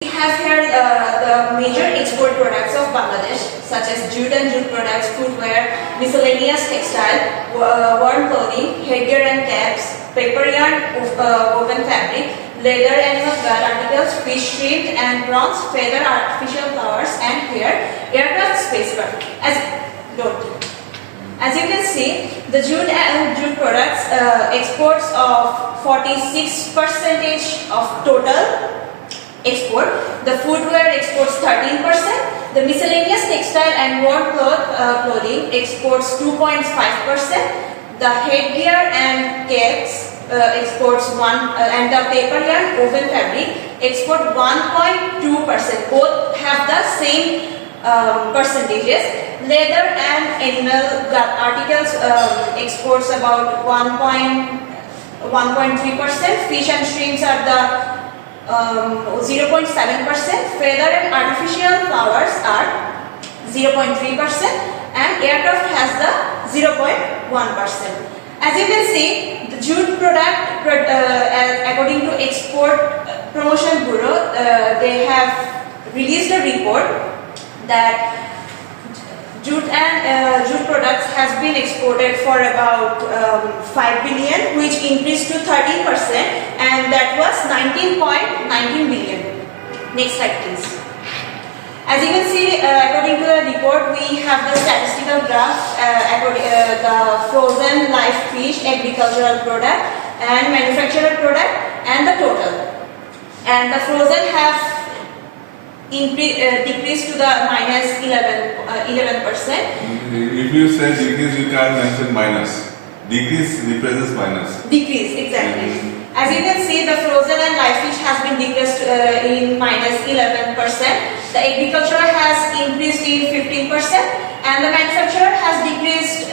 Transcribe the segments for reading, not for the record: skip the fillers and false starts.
We have here the major export products of Bangladesh, such as jute and jute products, footwear, miscellaneous textile, warm clothing, headgear and caps, paper yarn, woven fabric, leather, animal guard articles, fish, shrimp and prawns, feather, artificial flowers and hair, aircraft, spacecraft. As you can see, the jute and jute products exports of 46% of total export. The footwear exports 13%. The miscellaneous textile and warm clothing exports 2.5%. The headgear and caps exports and the paper yarn woven fabric export 1.2%. Both have the same percentages. Leather and animal articles exports about 1.3%. Fish and shrimps are the 0.7%. Feather and artificial flowers are 0.3%, and aircraft has the 0.1%. As you can see, the jute product, according to Export Promotion Bureau, they have released a report that jute products has been exported for about 5 billion, which increased to 13%, and that was 19.19 billion. Next slide, please. As you can see, according to the report, we have the statistical graph, the frozen live fish, agricultural product, and manufactured product, and the total. And the frozen have decreased to the minus 11%. If you say decrease, you can't mention minus. Decrease represents minus. Decrease, exactly. As you can see, the frozen and live fish has been decreased in minus 11%. The agriculture has increased in 15%, and the manufacturer has decreased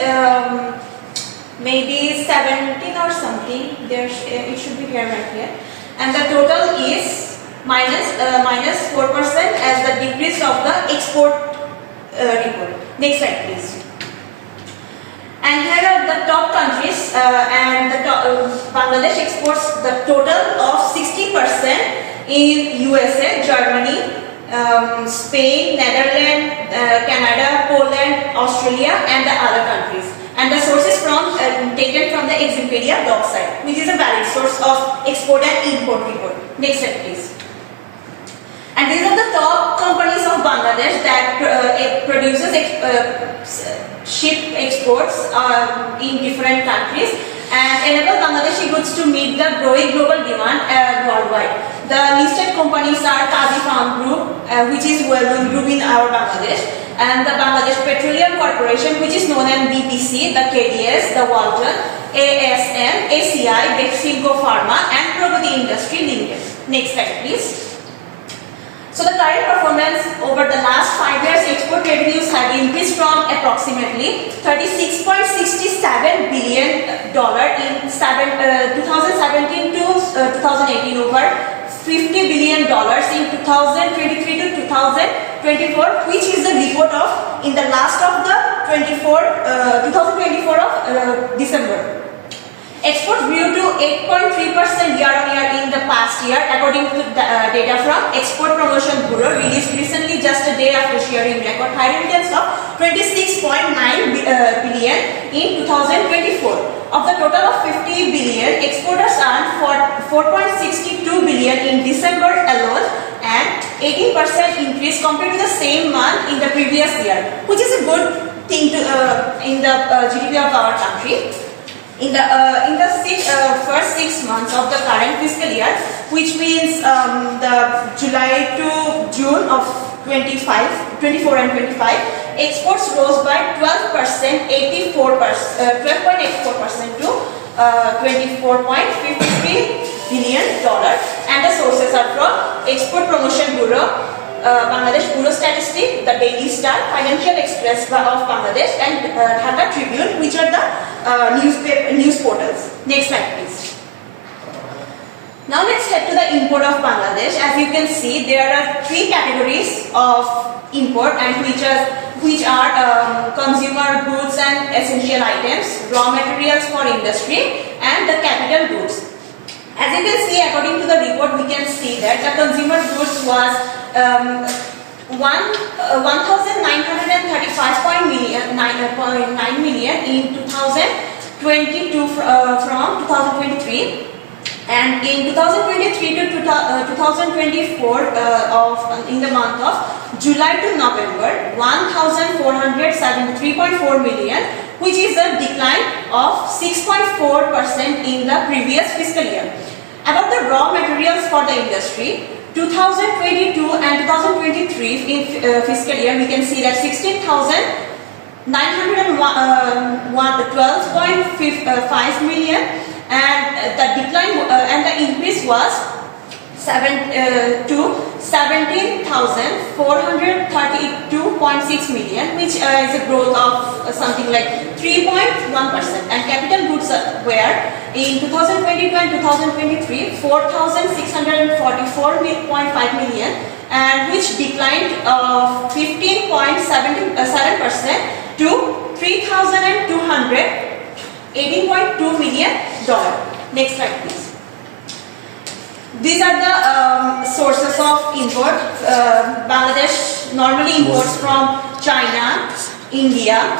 maybe 17 or something. It should be here, right here. And the total is minus 4% as the decrease of the export report. Next slide, please. And here are the top countries, and the Bangladesh exports the total of 60% in USA, Germany, Spain, Netherlands, Canada, Poland, Australia, and the other countries. And the source is taken from the Eximpedia website, which is a valid source of export and import report. Next slide, please. And these are the top companies of Bangladesh that produces ship exports in different countries and enable Bangladeshi goods to meet the growing global demand worldwide. The listed companies are Kazi Farm Group, which is well-known group in our Bangladesh, and the Bangladesh Petroleum Corporation, which is known as BPC, the KDS, the Walton, ASM, ACI, Beximco Pharma, and Pragati Industry Limited. Next slide, please. So the current performance over the last 5 years, export revenues have increased from approximately $36.67 billion in 2017 to 2018 over $50 billion in 2023 to 2024, which is the report of in the last of the 2024 of December. Exports grew to 8.3% year-on-year in the past year, according to data from Export Promotion Bureau released recently, just a day after sharing record high remittance of 26.9 billion in 2024. Of the total of 50 billion, exporters earned 4.62 billion in December alone, and 18% increase compared to the same month in the previous year, which is a good thing to in the GDP of our country. In the first 6 months of the current fiscal year, which means the July to June of 24 and 25, exports rose by 12.84% to $24.53 billion, and the sources are from Export Promotion Bureau, Bangladesh Bureau Statistics, the Daily Star, Financial Express of Bangladesh, and Dhaka Tribune, which are the news portals. Next slide, please. Now let's head to the import of Bangladesh. As you can see, there are 3 categories of import, and which are consumer goods and essential items, raw materials for industry, and the capital goods. As you can see, according to the report, we can see that the consumer goods was 1,935.9 million in 2022 from 2023. And in 2023 to 2024, in the month of July to November, 1,473.4 million, which is a decline of 6.4% in the previous fiscal year. About the raw materials for the industry, 2022 and 2023 in fiscal year, we can see that 16,912.5 million, and the decline and the increase was 17,432.6 million, which is a growth of something like 3.1%. And capital goods were in 2022 and 2023 4,644.5 million, and which declined 15.7% to $3,218.2 million. Next slide, please. These are the sources of import. Bangladesh normally imports from China, India,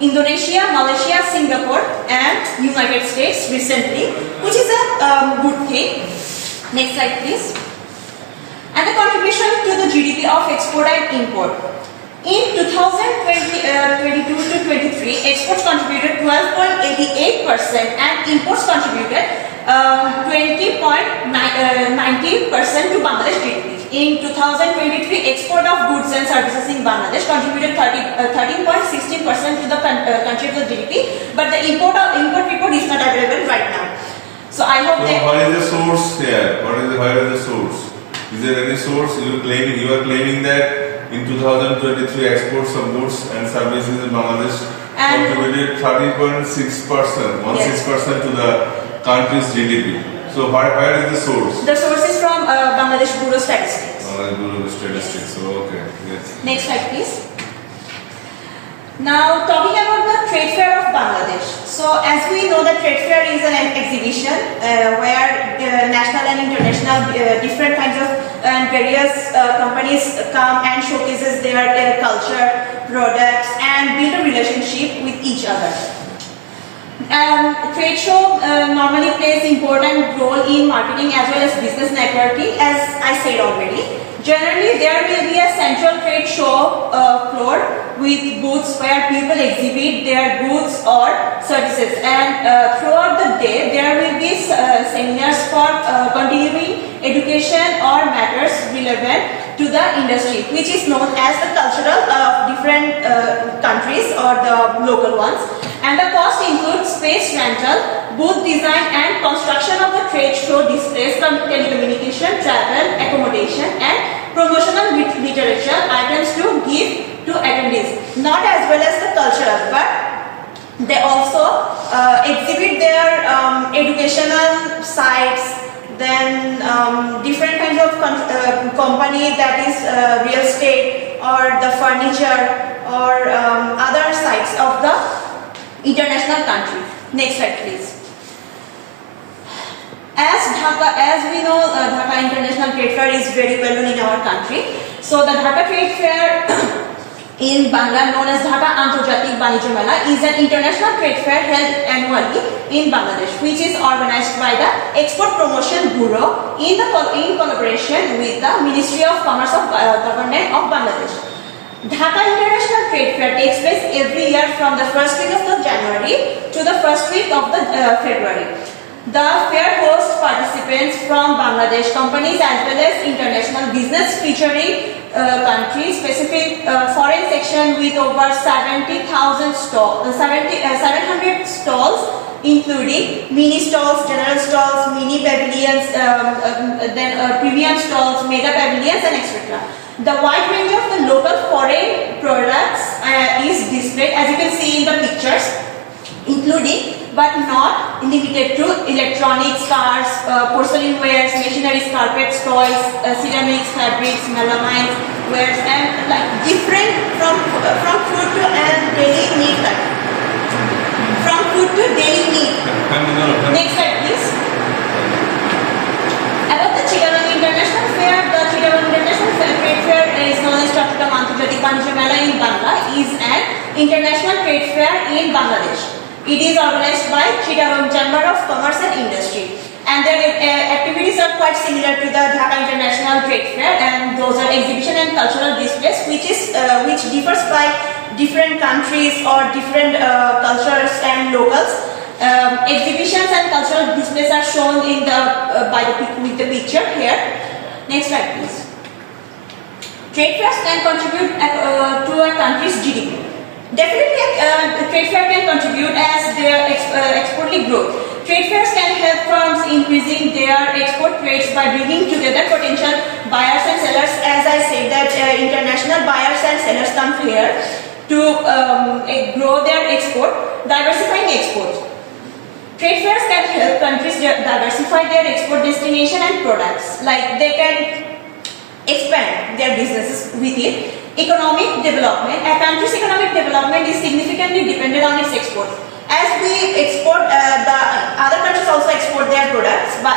Indonesia, Malaysia, Singapore, and United States recently, which is a good thing. Next slide, please. And the contribution to the GDP of export and import. In 2022 to 23, exports contributed 12.88% and imports contributed 20.90% to Bangladesh GDP. In 2023, export of goods and services in Bangladesh contributed 13.16% to the country of the GDP, but the import report is not available right now. So I hope that. What is the source here? Where is the source? Is there any source? You are claiming that in 2023 exports of goods and services in Bangladesh contributed 13.6%, 16% to the country's GDP. So where is the source? The source is from Bangladesh Bureau of Statistics. Bangladesh Bureau of Statistics. So okay, yes. Next slide, please. Now talking about the trade fair of Bangladesh. So as we know, the trade fair is an exhibition where national and international different kinds of and various companies come and showcases their culture, products, and build a relationship with each other. Trade show normally plays important role in marketing as well as business networking, as I said already. Generally, there will be a central trade show floor with booths where people exhibit their goods or services, and throughout the day there will be seminars for continuing education or matters relevant to the industry, which is known as the cultural of different countries or the local ones. And the cost includes space rental, booth design and construction of the trade show displays, telecommunication, travel, accommodation and promotional literature items to give to attendees. Not as well as the cultural, but they also exhibit their educational sites, then different kinds of company, that is real estate or the furniture or other sites of the international country. Next slide, please. As we know, Dhaka International Trade Fair is very well known in our country. So the Dhaka Trade Fair in Bangla, known as Dhaka Antarjatik Banijya Mela, is an international trade fair held annually in Bangladesh, which is organized by the Export Promotion Bureau in collaboration with the Ministry of Commerce of Government of Bangladesh. Dhaka International Trade Fair takes place every year from the first week of the January to the first week of the February. The fair hosts participants from Bangladesh companies as well as international business, featuring country-specific foreign section with over 700 stalls, including mini stalls, general stalls, mini pavilions, then premium stalls, mega pavilions, and etc. The wide range of the local foreign products is displayed, as you can see in the pictures, including but not limited to electronics, cars, porcelain wares, machineries, carpets, toys, ceramics, fabrics, melamines, wares, and like different from food to and daily need. From food to daily need. Next slide, please. About the Chittagong International Fair, the Chittagong Banijya Mela in Bangla is an international trade fair in Bangladesh. It is organized by Chittagong Chamber of Commerce and Industry, and their activities are quite similar to the Dhaka International Trade Fair, and those are exhibition and cultural displays, which differs by different countries or different cultures and locals. Exhibitions and cultural displays are shown in with the picture here. Next slide, please. Trade fairs can contribute to a country's GDP. Definitely, trade fair can contribute as their exportly growth. Trade fairs can help firms increasing their export rates by bringing together potential buyers and sellers. As I said, that international buyers and sellers come here to grow their export, diversifying exports. Trade fairs can help countries diversify their export destination and products, like they can expand their businesses with it. Economic development. A country's economic development is significantly dependent on its exports. As we export, the other countries also export their products by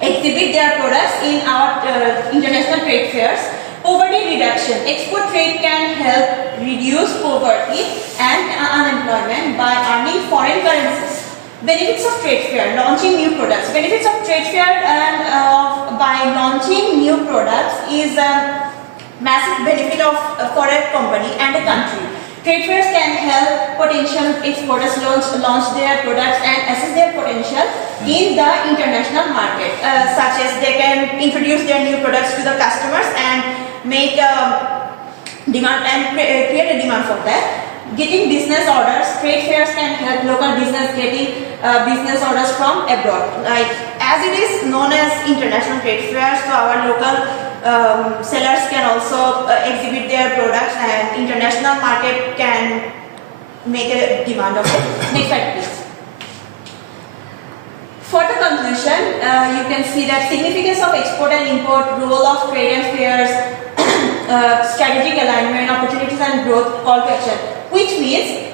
exhibit their products in our international trade fairs. Poverty reduction. Export trade can help reduce poverty and unemployment by earning foreign currencies. Benefits of trade fair. Launching new products. Benefits of trade fair and by launching new products is a massive benefit for a company and a country. Trade fairs can help potential exporters launch their products and assess their potential in the international market, such as they can introduce their new products to the customers and make demand and create a demand for that. Getting business orders. Trade fairs can help local business getting business orders from abroad. Like as it is known as international trade fairs, so our local sellers can also exhibit their products, and international market can make a demand of it. Next slide, please. For the conclusion, you can see that significance of export and import, role of trade and fairs, strategic alignment, opportunities and growth, call to action, which means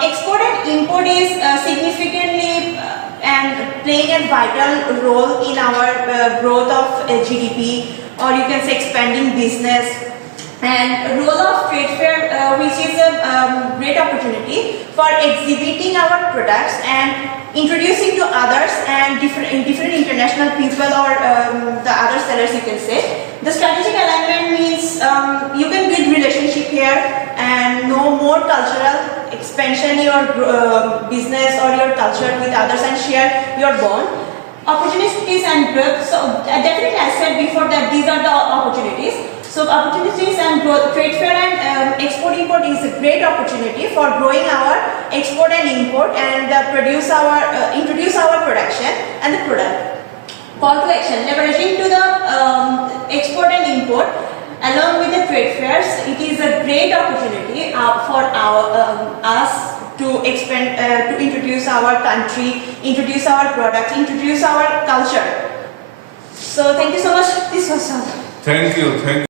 export and import is significantly and playing a vital role in our growth of GDP, or you can say expanding business. And role of trade fair, which is a great opportunity for exhibiting our products and introducing to others and different international people or the other sellers, you can say. The strategic alignment means you can build relationship here and know more cultural expansion your business or your culture with others and share your bond. Opportunities and growth. So definitely I said before that these are the opportunities. So opportunities and growth. Trade fair and export-import is a great opportunity for growing our export and import and introduce our production and the product. Call to action. Leveraging to the export and import along with the trade fairs, it is a great opportunity for us to expand, to introduce our country, introduce our products, introduce our culture. So thank you so much. This was all. Thank you.